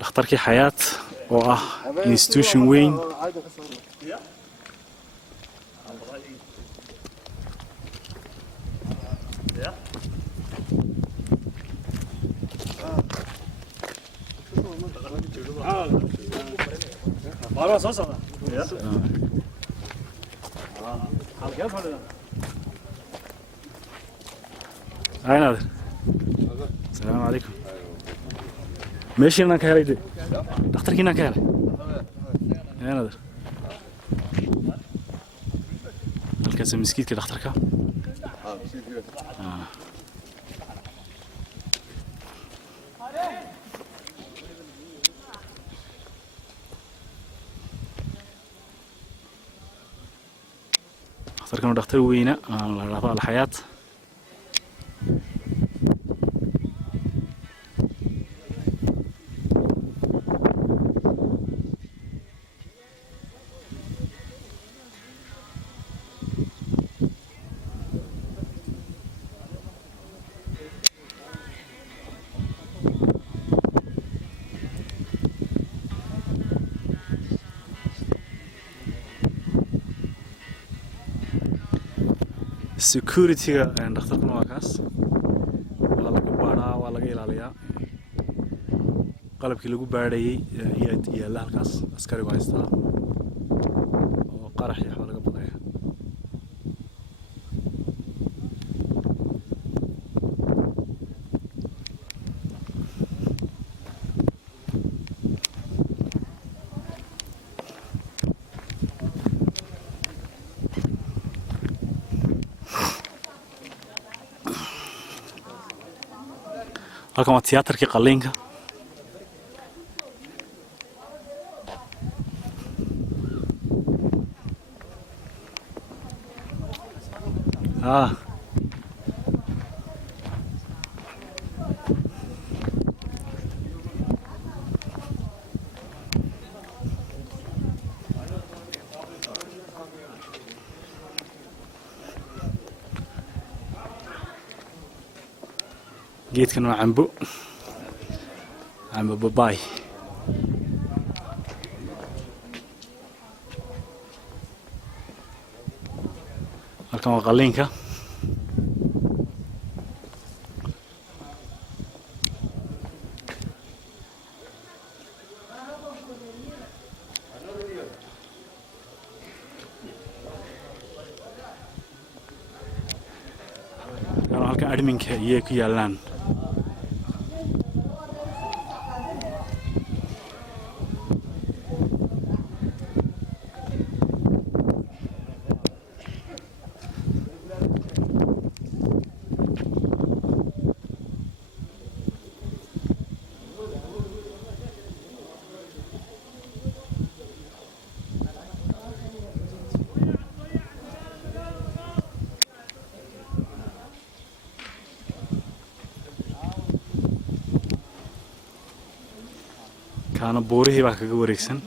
dhakhtarkii xayaat oo ah institution weyn هاي نادر السلام عليكم ماشي هناك يا ريدي دكتورك هناك يا نادر halkaas miskiidka dhakhtarka dhakhtarkan waa dhakhtar weyna la raafa alxayaat security-ga dhakhtarkuna waa kaas waa laga baaraa waa laga ilaaliyaa qalabkii lagu baadhayay yaalla halkaas askarigu haystaa oo qarax iyo waxba laga badaya halkan waa tiyaatarkii qalliinka geedkan waa cambo babaay halkan waa qalliinka halkan adminka iyay ku yaalaan kaana buurihii baa kaga wareegsan